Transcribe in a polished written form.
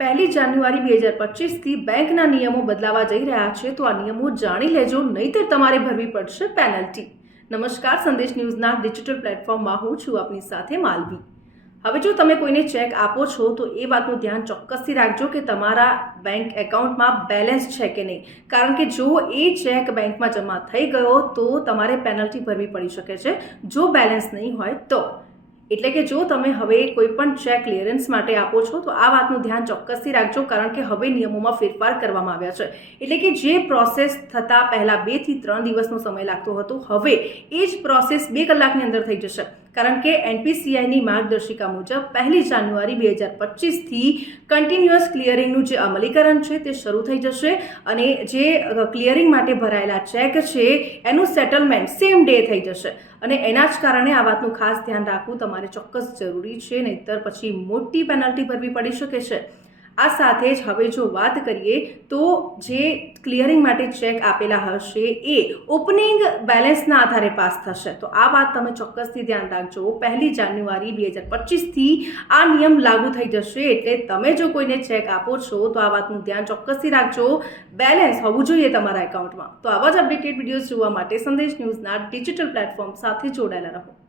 પહેલી જાન્યુઆરી 2025થી બેંકના નિયમો બદલાવા જઈ રહ્યા છે, તો આ નિયમો જાણી લેજો, નહીંતર તમારે ભરવી પડશે પેનલ્ટી. નમસ્કાર, સંદેશ ન્યૂઝના ડિજિટલ પ્લેટફોર્મમાં હું છું આપની સાથે માલવી. હવે જો તમે કોઈને ચેક આપો છો તો એ વાતનું ધ્યાન ચોક્કસથી રાખજો કે તમારા બેંક એકાઉન્ટમાં બેલેન્સ છે કે નહીં, કારણ કે જો એ ચેક બેંકમાં જમા થઈ ગયો તો તમારે પેનલ્ટી ભરવી પડી શકે છે જો બેલેન્સ નહીં હોય તો. એટલે કે જો તમે હવે કોઈ પણ ચેક ક્લિયરન્સ માટે આપો છો તો આ વાતનું ધ્યાન ચોક્કસથી રાખજો, કારણ કે હવે નિયમોમાં ફેરફાર કરવામાં આવ્યા છે. એટલે કે જે પ્રોસેસ થતાં પહેલાં 2 થી 3 દિવસનો સમય લાગતો હતો, હવે એ જ પ્રોસેસ 2 કલાકની અંદર થઈ જશે, કારણ કે NPCIની માર્ગદર્શિકા મુજબ 1 જાન્યુઆરી 2025થી કન્ટિન્યુઅસ ક્લિયરિંગનું જે અમલીકરણ છે તે શરૂ થઈ જશે અને જે ક્લિયરિંગ માટે ભરાયેલા ચેક છે એનું સેટલમેન્ટ સેમ ડે થઈ જશે. અને એના જ કારણે આ વાતનું ખાસ ધ્યાન રાખવું તમારે ચોક્કસ જરૂરી છે, નહીંતર પછી મોટી પેનલ્ટી ભરવી પડી શકે છે. આ સાથે જ હવે જો વાત કરીએ તો જે ક્લિયરિંગ માટે ચેક આપેલા હશે એ ઓપનિંગ બેલેન્સના આધારે પાસ થશે. તો આ વાત તમે ચોક્કસથી ધ્યાન રાખજો. 1 જાન્યુઆરી 2025થી આ નિયમ લાગુ થઈ જશે, એટલે તમે જો કોઈને ચેક આપો છો તો આ વાતનું ધ્યાન ચોક્કસથી રાખજો, બેલેન્સ હોવું જોઈએ તમારા એકાઉન્ટમાં. તો આવા જ અપડેટેડ વિડીયોઝ જોવા માટે સંદેશ ન્યૂઝના ડિજિટલ પ્લેટફોર્મ સાથે જોડાયેલા રહો.